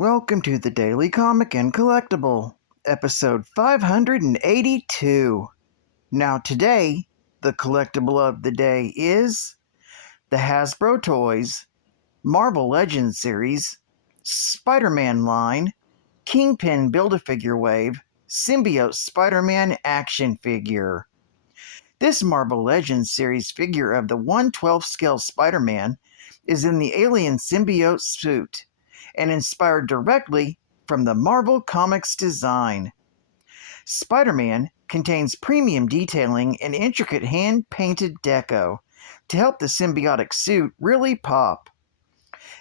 Welcome to the Daily Comic and Collectible, episode 582. Now today, the collectible of the day is the Hasbro Toys, Marvel Legends series, Spider-Man line, Kingpin Build-A-Figure Wave, Symbiote Spider-Man action figure. This Marvel Legends series figure of the 1/12 scale Spider-Man is in the alien symbiote suit and inspired directly from the Marvel Comics design. Spider-Man contains premium detailing and intricate hand-painted deco to help the symbiotic suit really pop.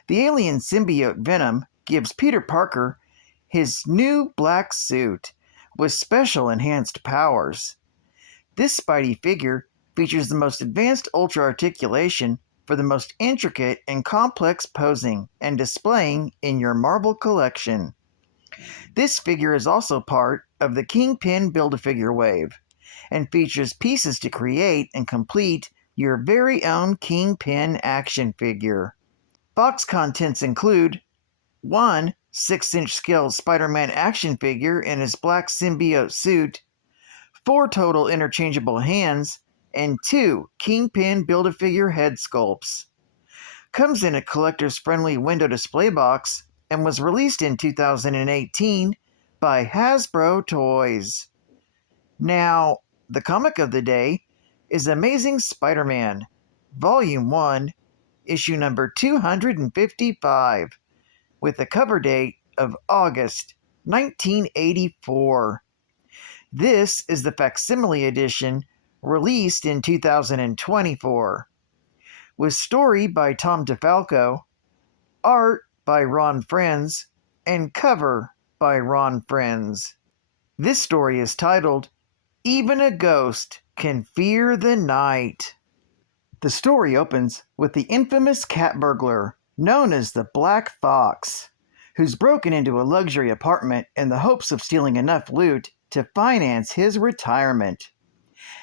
The alien symbiote Venom gives Peter Parker his new black suit with special enhanced powers. This Spidey figure features the most advanced ultra articulation for the most intricate and complex posing and displaying in your Marvel collection. This figure is also part of the Kingpin Build-A-Figure wave and features pieces to create and complete your very own Kingpin action figure. Box contents include 1 6-inch scale Spider-Man action figure in his black symbiote suit, 4 total interchangeable hands, and 2 Kingpin Build-A-Figure head sculpts. Comes in a collector's friendly window display box and was released in 2018 by Hasbro Toys. Now, the comic of the day is Amazing Spider-Man, Volume 1, issue number 255, with a cover date of August 1984. This is the facsimile edition released in 2024, with story by Tom DeFalco, art by Ron Frenz, and cover by Ron Frenz. This story is titled, Even a Ghost Can Fear the Night. The story opens with the infamous cat burglar known as the Black Fox, who's broken into a luxury apartment in the hopes of stealing enough loot to finance his retirement.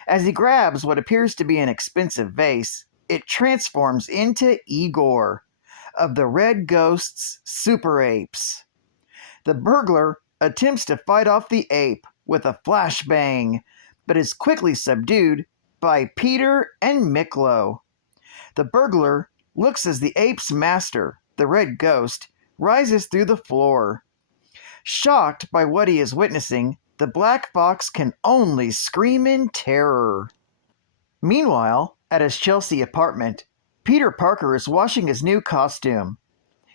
As he grabs what appears to be an expensive vase, it transforms into Igor of the Red Ghost's Super Apes. The burglar attempts to fight off the ape with a flashbang, but is quickly subdued by Peter and Miklo. The burglar looks as the ape's master, the Red Ghost, rises through the floor. Shocked by what he is witnessing, the Black Fox can only scream in terror. Meanwhile, at his Chelsea apartment, Peter Parker is washing his new costume.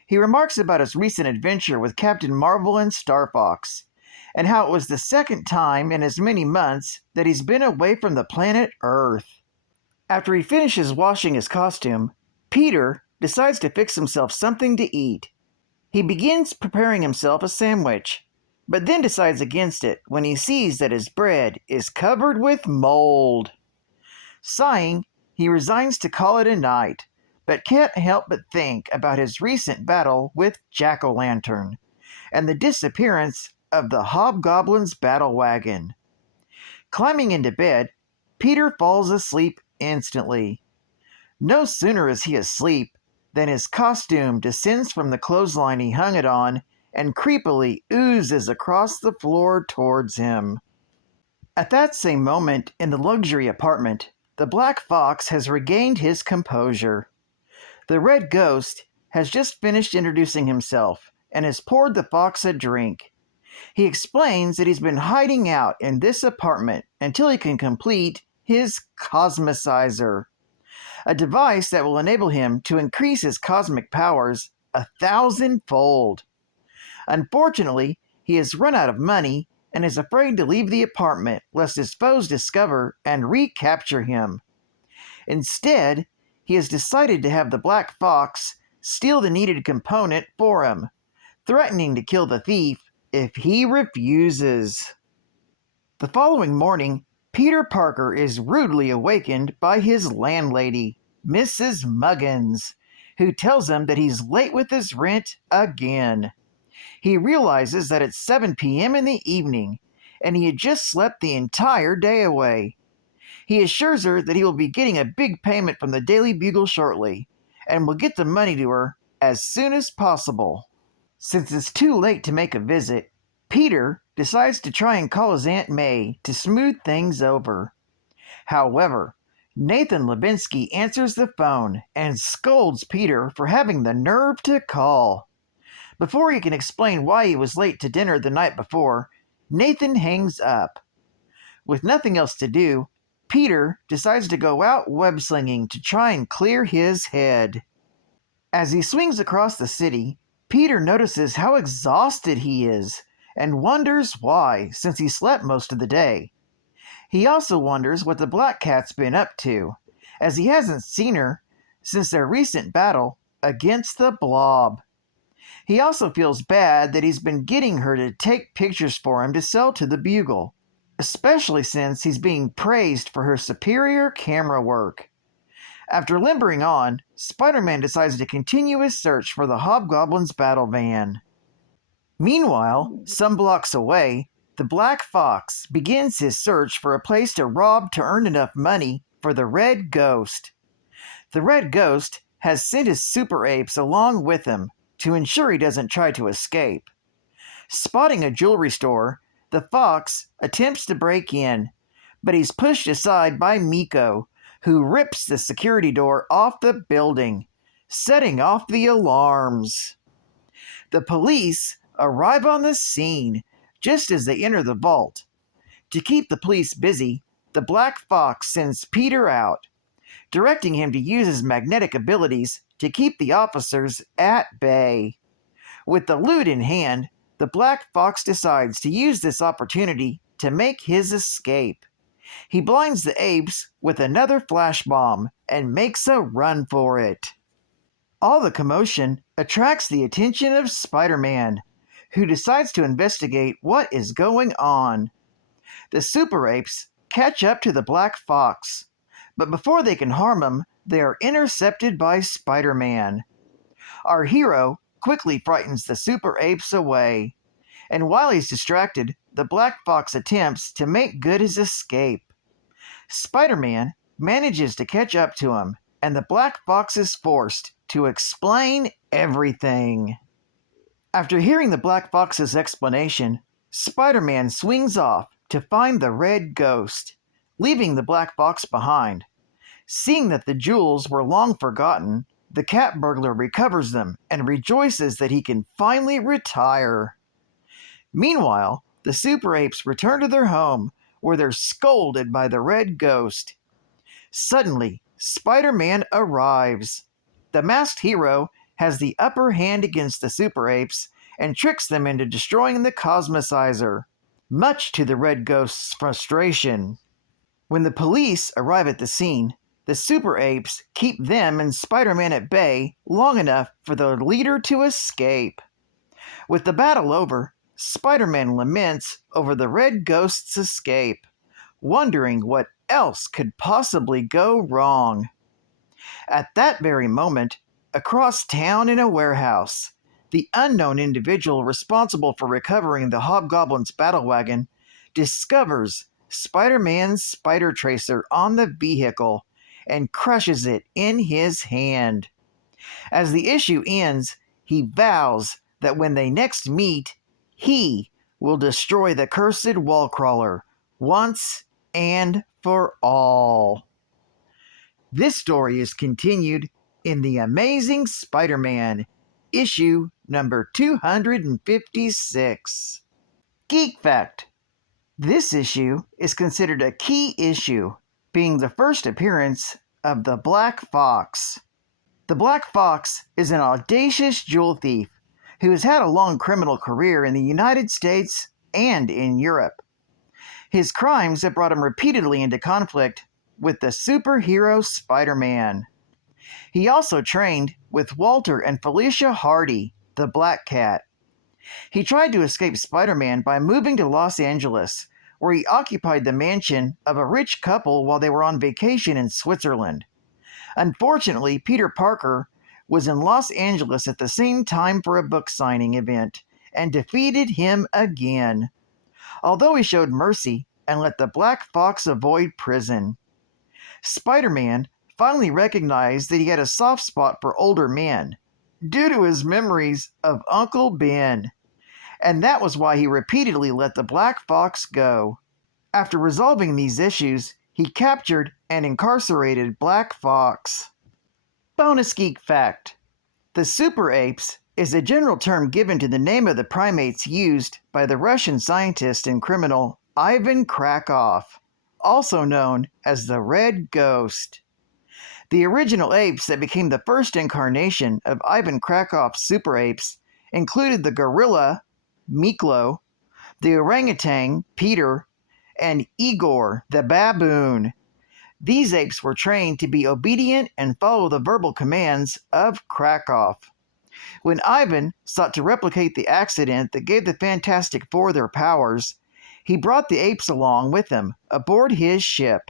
He remarks about his recent adventure with Captain Marvel and Star Fox, and how it was the second time in as many months that he's been away from the planet Earth. After he finishes washing his costume, Peter decides to fix himself something to eat. He begins preparing himself a sandwich, but then decides against it when he sees that his bread is covered with mold. Sighing, he resigns to call it a night, but can't help but think about his recent battle with Jack-O-Lantern and the disappearance of the Hobgoblin's battle wagon. Climbing into bed, Peter falls asleep instantly. No sooner is he asleep than his costume descends from the clothesline he hung it on and creepily oozes across the floor towards him. At that same moment in the luxury apartment, the Black Fox has regained his composure. The Red Ghost has just finished introducing himself and has poured the fox a drink. He explains that he's been hiding out in this apartment until he can complete his Cosmicizer, a device that will enable him to increase his cosmic powers 1,000-fold. Unfortunately, he has run out of money and is afraid to leave the apartment lest his foes discover and recapture him. Instead, he has decided to have the Black Fox steal the needed component for him, threatening to kill the thief if he refuses. The following morning, Peter Parker is rudely awakened by his landlady, Mrs. Muggins, who tells him that he's late with his rent again. He realizes that it's 7 p.m. in the evening, and he had just slept the entire day away. He assures her that he will be getting a big payment from the Daily Bugle shortly, and will get the money to her as soon as possible. Since it's too late to make a visit, Peter decides to try and call his Aunt May to smooth things over. However, Nathan Levinsky answers the phone and scolds Peter for having the nerve to call. Before he can explain why he was late to dinner the night before, Nathan hangs up. With nothing else to do, Peter decides to go out web-slinging to try and clear his head. As he swings across the city, Peter notices how exhausted he is and wonders why, since he slept most of the day. He also wonders what the Black Cat's been up to, as he hasn't seen her since their recent battle against the Blob. He also feels bad that he's been getting her to take pictures for him to sell to the Bugle, especially since he's being praised for her superior camera work. After limbering on, Spider-Man decides to continue his search for the Hobgoblin's battle van. Meanwhile, some blocks away, the Black Fox begins his search for a place to rob to earn enough money for the Red Ghost. The Red Ghost has sent his super apes along with him to ensure he doesn't try to escape. Spotting a jewelry store, the Fox attempts to break in, but he's pushed aside by Miko, who rips the security door off the building, setting off the alarms. The police arrive on the scene just as they enter the vault. To keep the police busy, the Black Fox sends Peter out, directing him to use his magnetic abilities to keep the officers at bay. With the loot in hand, the Black Fox decides to use this opportunity to make his escape. He blinds the apes with another flash bomb and makes a run for it. All the commotion attracts the attention of Spider-Man, who decides to investigate what is going on. The super apes catch up to the Black Fox, but before they can harm him, they are intercepted by Spider-Man. Our hero quickly frightens the super apes away, and while he's distracted, the Black Fox attempts to make good his escape. Spider-Man manages to catch up to him, and the Black Fox is forced to explain everything. After hearing the Black Fox's explanation, Spider-Man swings off to find the Red Ghost, leaving the Black Fox behind. Seeing that the jewels were long forgotten, the cat burglar recovers them and rejoices that he can finally retire. Meanwhile, the super apes return to their home, where they're scolded by the Red Ghost. Suddenly, Spider-Man arrives. The masked hero has the upper hand against the super apes and tricks them into destroying the Cosmosizer, much to the Red Ghost's frustration. When the police arrive at the scene, the super apes keep them and Spider-Man at bay long enough for the leader to escape. With the battle over, Spider-Man laments over the Red Ghost's escape, wondering what else could possibly go wrong. At that very moment, across town in a warehouse, the unknown individual responsible for recovering the Hobgoblin's battle wagon discovers Spider-Man's spider tracer on the vehicle and crushes it in his hand. As the issue ends, he vows that when they next meet, he will destroy the cursed wallcrawler once and for all. This story is continued in The Amazing Spider-Man, issue number 256. Geek Fact: this issue is considered a key issue, being the first appearance of the Black Fox. The Black Fox is an audacious jewel thief who has had a long criminal career in the United States and in Europe. His crimes have brought him repeatedly into conflict with the superhero Spider-Man. He also trained with Walter and Felicia Hardy, the Black Cat. He tried to escape Spider-Man by moving to Los Angeles, where he occupied the mansion of a rich couple while they were on vacation in Switzerland. Unfortunately, Peter Parker was in Los Angeles at the same time for a book signing event and defeated him again, although he showed mercy and let the Black Fox avoid prison. Spider-Man finally recognized that he had a soft spot for older men, due to his memories of Uncle Ben, and that was why he repeatedly let the Black Fox go. After resolving these issues, he captured and incarcerated Black Fox. Bonus geek fact: the super apes is a general term given to the name of the primates used by the Russian scientist and criminal Ivan Krakow, also known as the Red Ghost. The original apes that became the first incarnation of Ivan Krakow's super apes included the gorilla, Miklo, the orangutan, Peter, and Igor, the baboon. These apes were trained to be obedient and follow the verbal commands of Krakow. When Ivan sought to replicate the accident that gave the Fantastic Four their powers, he brought the apes along with him aboard his ship.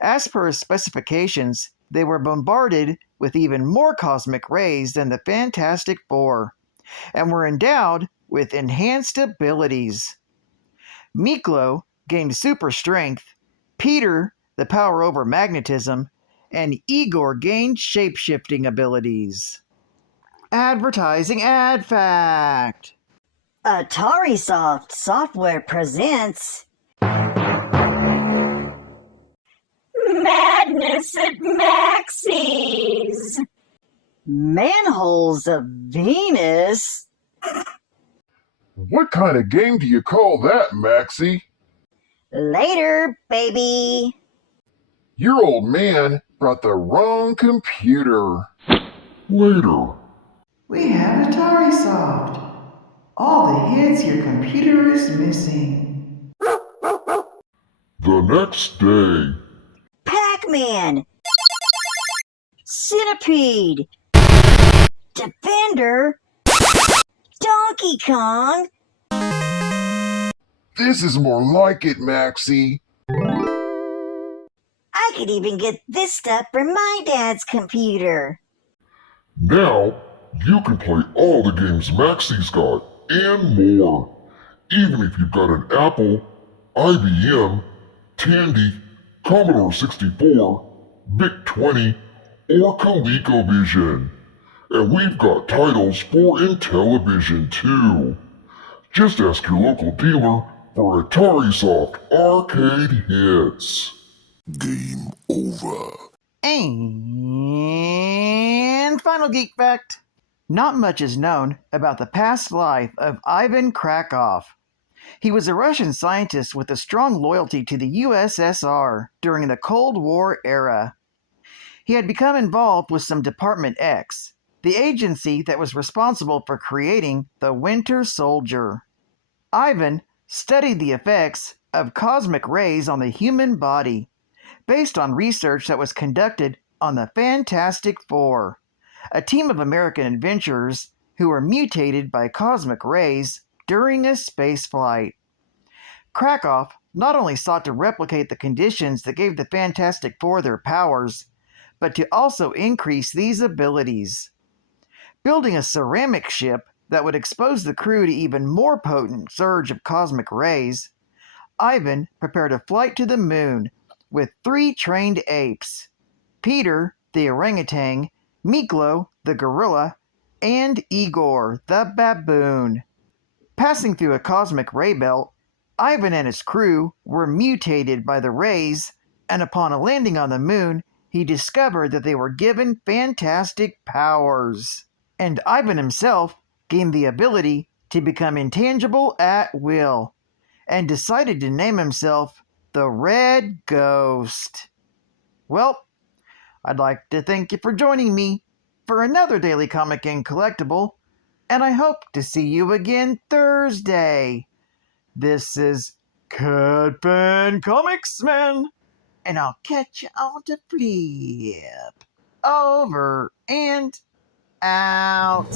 As per his specifications, they were bombarded with even more cosmic rays than the Fantastic Four, and were endowed with enhanced abilities. Miklo gained super strength, Peter the power over magnetism, and Igor gained shape-shifting abilities. Advertising ad fact. Atari Software presents Madness at Maxie's! Manholes of Venus? What kind of game do you call that, Maxie? Later, baby! Your old man brought the wrong computer. Later. We have Atari Soft. All the hits your computer is missing. The next day. Pac-Man! Centipede! Defender! Donkey Kong! This is more like it, Maxie. I could even get this stuff for my dad's computer. Now, you can play all the games Maxie's got and more. Even if you've got an Apple, IBM, Tandy, Commodore 64, VIC-20, or ColecoVision. And we've got titles for Intellivision too. Just ask your local dealer for Atari Soft arcade hits. Game over. And final geek fact. Not much is known about the past life of Ivan Krakow. He was a Russian scientist with a strong loyalty to the USSR during the Cold War era. He had become involved with some Department X, the agency that was responsible for creating the Winter Soldier. Ivan studied the effects of cosmic rays on the human body, based on research that was conducted on the Fantastic Four, a team of American adventurers who were mutated by cosmic rays during a space flight. Krakow not only sought to replicate the conditions that gave the Fantastic Four their powers, but to also increase these abilities. Building a ceramic ship that would expose the crew to even more potent surge of cosmic rays, Ivan prepared a flight to the moon with 3 trained apes: Peter, the orangutan, Miklo, the gorilla, and Igor, the baboon. Passing through a cosmic ray belt, Ivan and his crew were mutated by the rays, and upon a landing on the moon, he discovered that they were given fantastic powers. And Ivan himself gained the ability to become intangible at will, and decided to name himself the Red Ghost. Well, I'd like to thank you for joining me for another Daily Comic and Collectible, and I hope to see you again Thursday. This is Catfan Comics Man, and I'll catch you on the flip. Over and out.